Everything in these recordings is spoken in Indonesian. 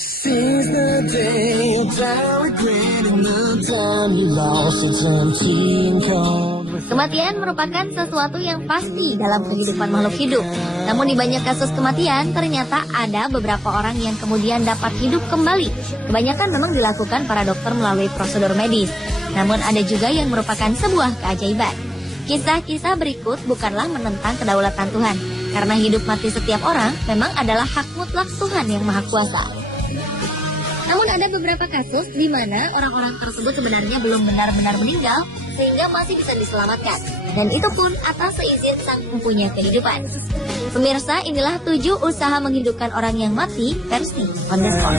Since the day you died regretting the time you lost your tempting cold. Kematian merupakan sesuatu yang pasti dalam kehidupan makhluk hidup. Namun di banyak kasus kematian, ternyata ada beberapa orang yang kemudian dapat hidup kembali. Kebanyakan memang dilakukan para dokter melalui prosedur medis. Namun ada juga yang merupakan sebuah keajaiban. Kisah-kisah berikut bukanlah menentang kedaulatan Tuhan. Karena hidup mati setiap orang memang adalah hak mutlak Tuhan yang Maha Kuasa. Namun ada beberapa kasus di mana orang-orang tersebut sebenarnya belum benar-benar meninggal sehingga masih bisa diselamatkan. Dan itu pun atas seizin Sang Mempunyai Kehidupan. Pemirsa, inilah 7 usaha menghidupkan orang yang mati versi On The Spot.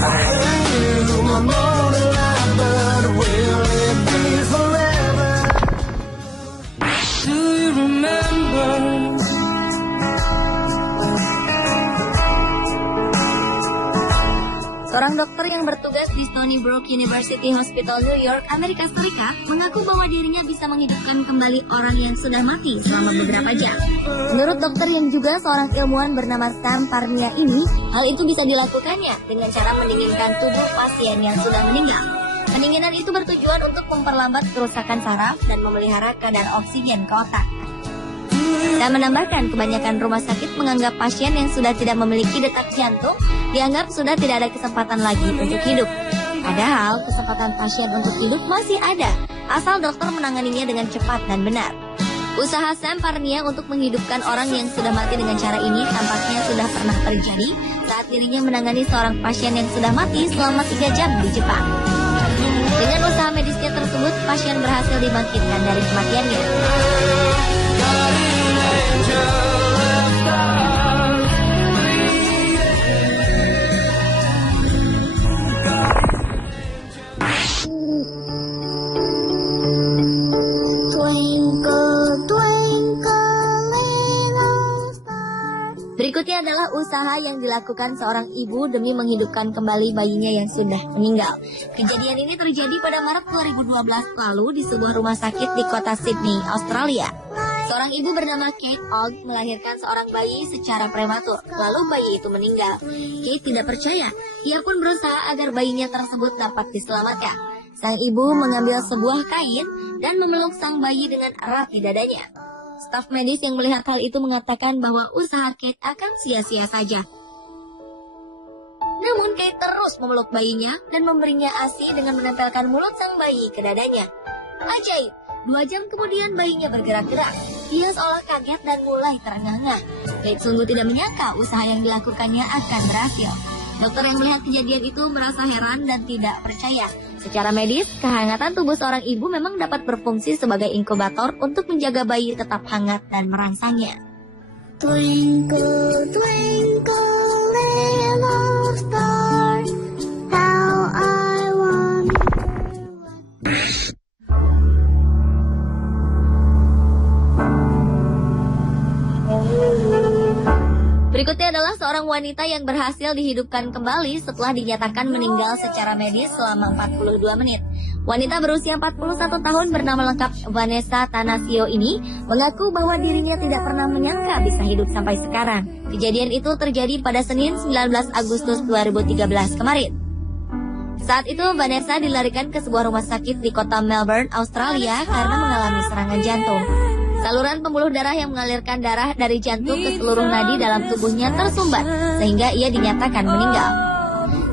Seorang dokter yang bertugas di Stony Brook University Hospital, New York, Amerika Serikat, mengaku bahwa dirinya bisa menghidupkan kembali orang yang sudah mati selama beberapa jam. Menurut dokter yang juga seorang ilmuwan bernama Sam Parnia ini, hal itu bisa dilakukannya dengan cara mendinginkan tubuh pasien yang sudah meninggal. Pendinginan itu bertujuan untuk memperlambat kerusakan saraf dan memelihara kadar oksigen ke otak. Dan menambahkan, kebanyakan rumah sakit menganggap pasien yang sudah tidak memiliki detak jantung dianggap sudah tidak ada kesempatan lagi untuk hidup. Padahal kesempatan pasien untuk hidup masih ada, asal dokter menanganinya dengan cepat dan benar. Usaha Sam Parnia untuk menghidupkan orang yang sudah mati dengan cara ini tampaknya sudah pernah terjadi saat dirinya menangani seorang pasien yang sudah mati selama 3 jam di Jepang. Dengan usaha medisnya tersebut, pasien berhasil dibangkitkan dari kematiannya. Berikutnya adalah usaha yang dilakukan seorang ibu demi menghidupkan kembali bayinya yang sudah meninggal. Kejadian ini terjadi pada Maret 2012 lalu di sebuah rumah sakit di kota Sydney, Australia. Seorang ibu bernama Kate Ogg melahirkan seorang bayi secara prematur, lalu bayi itu meninggal. Kate tidak percaya, ia pun berusaha agar bayinya tersebut dapat diselamatkan. Sang ibu mengambil sebuah kain dan memeluk sang bayi dengan erat di dadanya. Staf medis yang melihat hal itu mengatakan bahwa usaha Kate akan sia-sia saja. Namun Kate terus memeluk bayinya dan memberinya ASI dengan menempelkan mulut sang bayi ke dadanya. Ajaib! 2 jam kemudian bayinya bergerak-gerak. Ia seolah kaget dan mulai terengah-engah. Kate sungguh tidak menyangka usaha yang dilakukannya akan berhasil. Dokter yang melihat kejadian itu merasa heran dan tidak percaya. Secara medis, kehangatan tubuh seorang ibu memang dapat berfungsi sebagai inkubator untuk menjaga bayi tetap hangat dan merangsangnya. Twinkle, twinkle, little star, how I want you. Berikutnya adalah seorang wanita yang berhasil dihidupkan kembali setelah dinyatakan meninggal secara medis selama 42 menit. Wanita berusia 41 tahun bernama lengkap Vanessa Tanasio ini mengaku bahwa dirinya tidak pernah menyangka bisa hidup sampai sekarang. Kejadian itu terjadi pada Senin 19 Agustus 2013 kemarin. Saat itu Vanessa dilarikan ke sebuah rumah sakit di kota Melbourne, Australia karena mengalami serangan jantung. Saluran pembuluh darah yang mengalirkan darah dari jantung ke seluruh nadi dalam tubuhnya tersumbat, sehingga ia dinyatakan meninggal.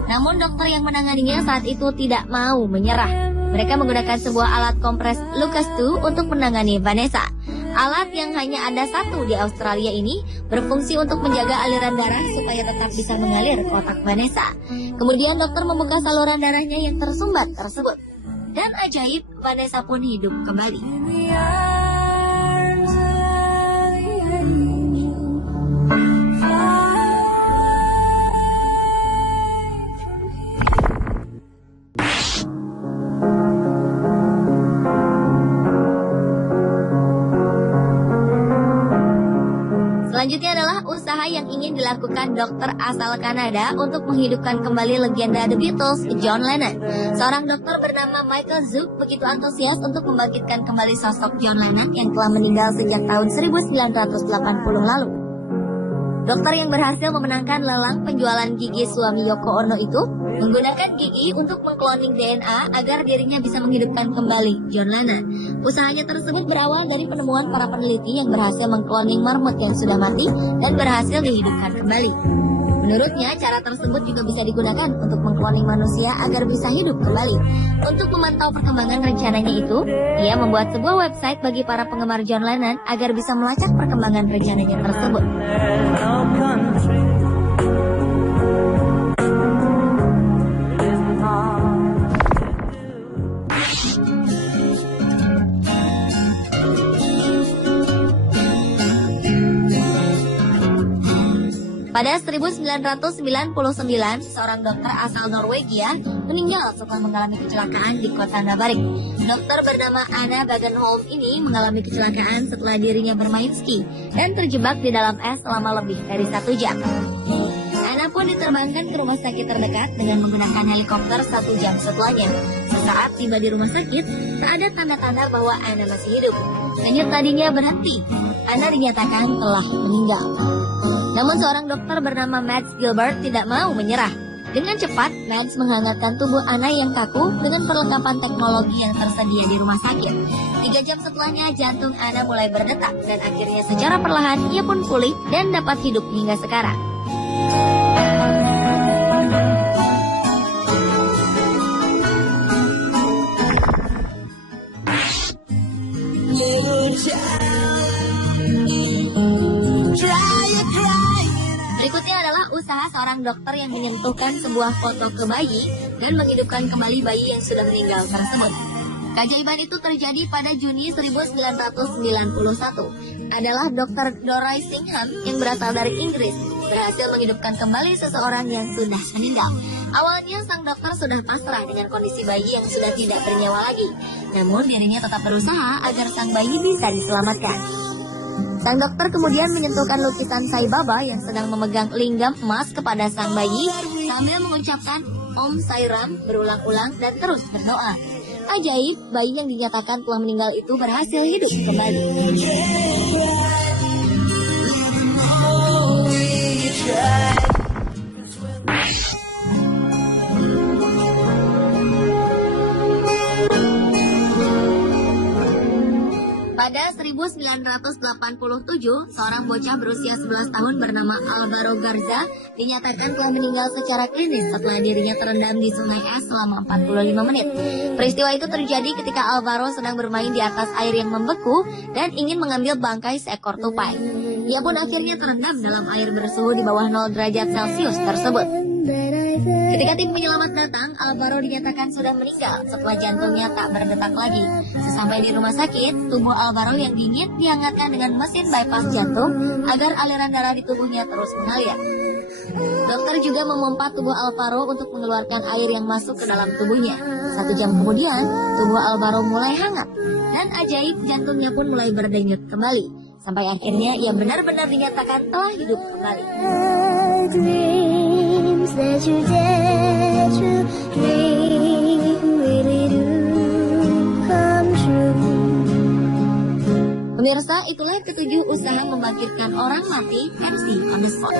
Namun dokter yang menanganinya saat itu tidak mau menyerah. Mereka menggunakan sebuah alat kompres Lucas II untuk menangani Vanessa. Alat yang hanya ada satu di Australia ini berfungsi untuk menjaga aliran darah supaya tetap bisa mengalir ke otak Vanessa. Kemudian dokter membuka saluran darahnya yang tersumbat tersebut. Dan ajaib, Vanessa pun hidup kembali. Selanjutnya adalah usaha yang ingin dilakukan dokter asal Kanada untuk menghidupkan kembali legenda The Beatles, John Lennon. Seorang dokter bernama Michael Zook begitu antusias untuk membangkitkan kembali sosok John Lennon yang telah meninggal sejak tahun 1980 lalu. Dokter yang berhasil memenangkan lelang penjualan gigi suami Yoko Ono itu menggunakan gigi untuk mengkloning DNA agar dirinya bisa menghidupkan kembali John Lennon. Usahanya tersebut berawal dari penemuan para peneliti yang berhasil mengkloning marmut yang sudah mati dan berhasil dihidupkan kembali. Menurutnya, cara tersebut juga bisa digunakan untuk mengkloning manusia agar bisa hidup kembali. Untuk memantau perkembangan rencananya itu, ia membuat sebuah website bagi para penggemar John Lennon agar bisa melacak perkembangan rencananya tersebut. Pada 1999, seorang dokter asal Norwegia meninggal setelah mengalami kecelakaan di kota Nabarik. Dokter bernama Anna Bagenholm ini mengalami kecelakaan setelah dirinya bermain ski dan terjebak di dalam es selama lebih dari 1 jam. Anna pun diterbangkan ke rumah sakit terdekat dengan menggunakan helikopter 1 jam setelahnya. Sesaat tiba di rumah sakit, tak ada tanda-tanda bahwa Anna masih hidup. Denyut tadinya berhenti. Anna dinyatakan telah meninggal. Namun seorang dokter bernama Mads Gilbert tidak mau menyerah. Dengan cepat, Mads menghangatkan tubuh Anna yang kaku dengan perlengkapan teknologi yang tersedia di rumah sakit. 3 jam setelahnya, jantung Anna mulai berdetak dan akhirnya secara perlahan ia pun pulih dan dapat hidup hingga sekarang. Berikutnya adalah usaha seorang dokter yang menyentuhkan sebuah foto ke bayi dan menghidupkan kembali bayi yang sudah meninggal tersebut. Keajaiban itu terjadi pada Juni 1991. Adalah Dr. Dorai Singham yang berasal dari Inggris berhasil menghidupkan kembali seseorang yang sudah meninggal. Awalnya sang dokter sudah pasrah dengan kondisi bayi yang sudah tidak bernyawa lagi. Namun dirinya tetap berusaha agar sang bayi bisa diselamatkan. Sang dokter kemudian menyentuhkan lukisan Sai Baba yang sedang memegang linggam emas kepada sang bayi sambil mengucapkan Om Sai Ram berulang-ulang dan terus berdoa. Ajaib, bayi yang dinyatakan telah meninggal itu berhasil hidup kembali. Pada 1987, seorang bocah berusia 11 tahun bernama Alvaro Garza dinyatakan telah meninggal secara klinis setelah dirinya terendam di sungai es selama 45 menit. Peristiwa itu terjadi ketika Alvaro sedang bermain di atas air yang membeku dan ingin mengambil bangkai seekor tupai. Ia pun akhirnya terendam dalam air bersuhu di bawah 0 derajat Celcius tersebut. Ketika tim penyelamat datang, Alvaro dinyatakan sudah meninggal setelah jantungnya tak berdetak lagi. Sesampai di rumah sakit, tubuh Alvaro yang dingin dihangatkan dengan mesin bypass jantung agar aliran darah di tubuhnya terus mengalir. Dokter juga memompa tubuh Alvaro untuk mengeluarkan air yang masuk ke dalam tubuhnya. 1 jam kemudian, tubuh Alvaro mulai hangat dan ajaib jantungnya pun mulai berdenyut kembali. Sampai akhirnya ia benar-benar dinyatakan telah hidup kembali. That you dare to dream really do come true. Pemirsa, itulah ketujuh usaha membangkitkan orang mati MC on the spot.